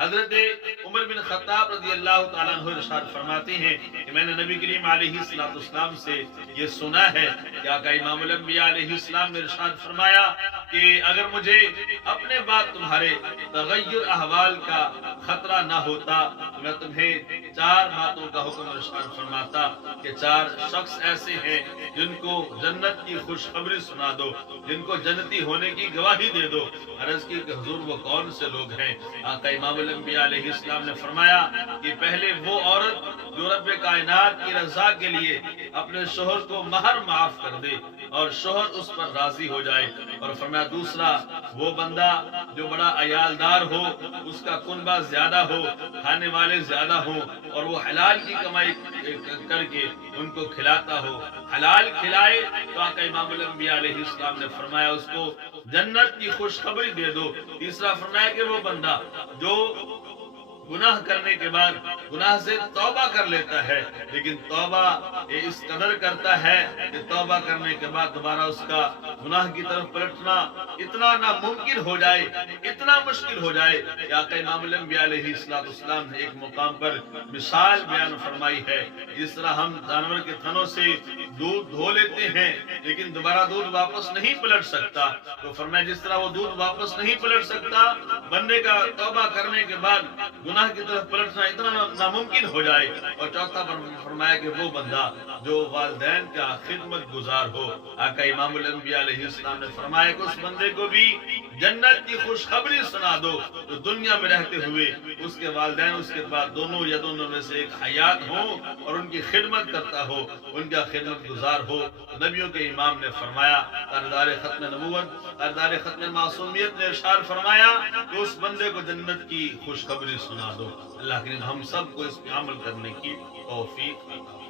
حضرت عمر بن خطاب رضی اللہ تعالیٰ عنہ ارشاد فرماتے ہیں کہ میں نے نبی کریم علیہ السلام سے یہ سنا ہے کہ آقا امام الانبیاء علیہ السلام نے ارشاد فرمایا کہ اگر مجھے اپنے بعد تمہارے تغیر احوال کا خطرہ نہ ہوتا تو میں تمہیں 4 باتوں کا حکم ارشاد فرماتا کہ 4 شخص ایسے ہیں جن کو جنت کی خوشخبری سنا دو، جن کو جنتی ہونے کی گواہی دے دو۔ عرض کی کہ حضور وہ کون سے لوگ ہیں؟ آقا امام الانبیاء علیہ السلام نے فرمایا کہ پہلے وہ عورت جو رب کائنات کی رضا کے لیے اپنے شوہر کو مہر معاف کر دے اور شوہر اس پر راضی ہو جائے، اور فرمایا دوسرا وہ بندہ جو بڑا عیالدار ہو، اس کا کنبہ زیادہ ہو، کھانے والے زیادہ ہوں، اور وہ حلال کی کمائی کر کے ان کو کھلاتا ہو، حلال کھلائے تو آقا امام الانبیاء علیہ السلام نے فرمایا اس کو جنت کی خوشخبری دے دو۔ تیسرا فرمایا کہ وہ بندہ جو گناہ کرنے کے بعد گناہ سے توبہ کر لیتا ہے، لیکن توبہ اس قدر کرتا ہے کہ توبہ کرنے کے بعد دوبارہ اس کا گناہ کی طرف پلٹنا اتنا ناممکن ہو جائے، اتنا مشکل ہو جائے کہ آقا امام الانبیاء علیہ السلام نے ایک مقام پر مثال بیان فرمائی ہے، جس طرح ہم جانور کے تھنوں سے دودھ دھو لیتے ہیں لیکن دوبارہ دودھ واپس نہیں پلٹ سکتا، تو فرمایا جس طرح وہ دودھ واپس نہیں پلٹ سکتا، بندے کا توبہ کرنے کے بعد گناہ کی طرف پلٹنا اتنا ناممکن ہو جائے۔ اور چوتھا فرمایا کہ وہ بندہ جو والدین کا خدمت گزار ہو، آقا امام الانبیاء علیہ السلام نے فرمایا کہ اس بندے کو بھی جنت کی خوشخبری سنا دو تو دنیا میں رہتے ہوئے اس کے والدین اس کے بعد دونوں یا دونوں میں سے ایک حیات ہوں اور ان کی خدمت کرتا ہو، ان کا خدمت گزار ہو۔ نبیوں کے امام نے فرمایا، تاجدار ختم نبوت، تاجدار ختم معصومیت نے ارشاد فرمایا کہ اس بندے کو جنت کی خوشخبری سنا دو۔ اللہ کریم ہم سب کو اس پہ عمل کرنے کی توفیق عطا فرمائے۔